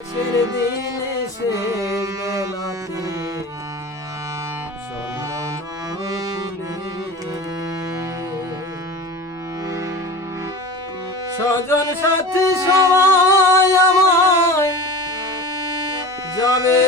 শেষের দিনে শেষ বেলাতে। স্বজন সাথী সবাই আমায় যাবে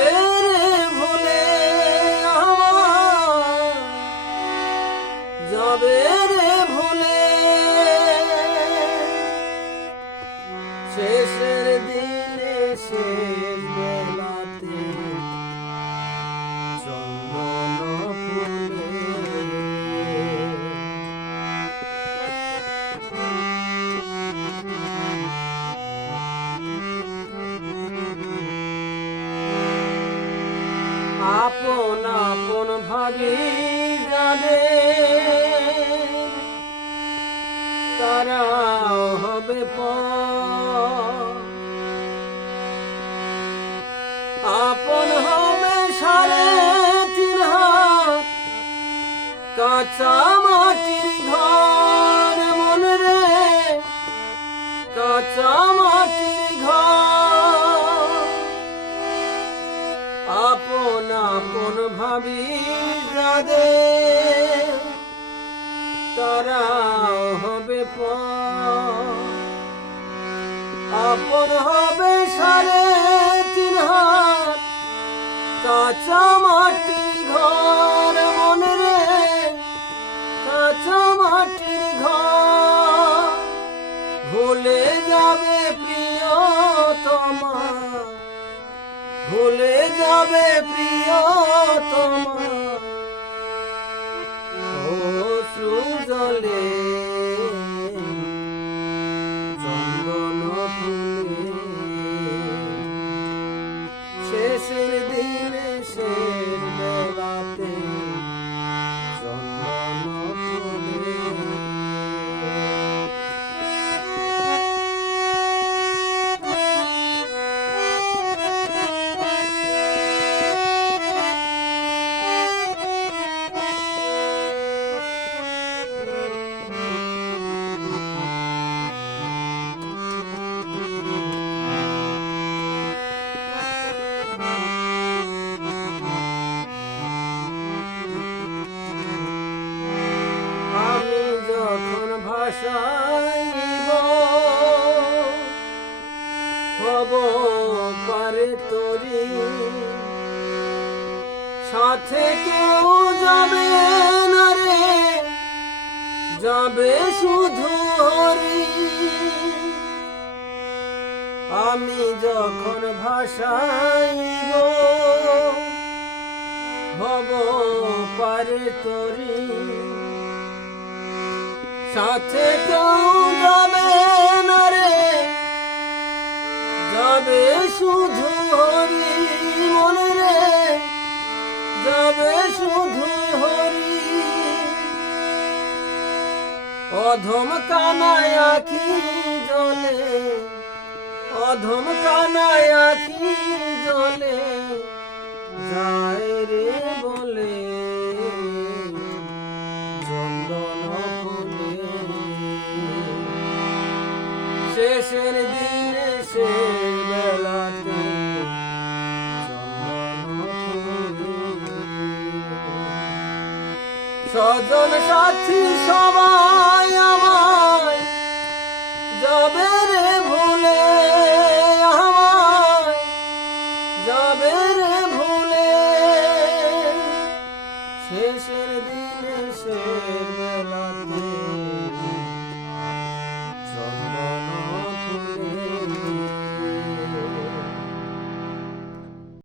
আপন আপন ভাবি যাবে তারাও হবে আপন হবে সাড়ে তিন কাঁচা মাটির ঘর মন রে। কাঁচা মাটির ঘর আপন ভাবি যাদের তারাও হবে আপন হবে সারে তিন কাঁচা মাটি ঘর মন রে। কাঁচা মাটির ঘর ভুলে যাবে প্রিয় তোমার ভুলে যাবে প্রিয় তোমার ও সুজলে চন্দন ফুলে শেষের দিনে শেষ পারে তরি। সাথে কেউ যাবে না রে, যাবে শুধু আমি যখন ভাষাইব হব পারে তরি। সাথে কেউ যাবে শুধু হরি মনে রে, যাবে শুধু হরি। অধম কানায় আখি জলে, অধম কানায় আখি জলে, যায় রে বলে। চন্দন ফুলে। শেষের দিনে শেষ বেলাতে স্বজন সাথী সবাই আমায় যাবে রে ভুলে আমায় যাবে ভুলে। শেষের দিনে শেষ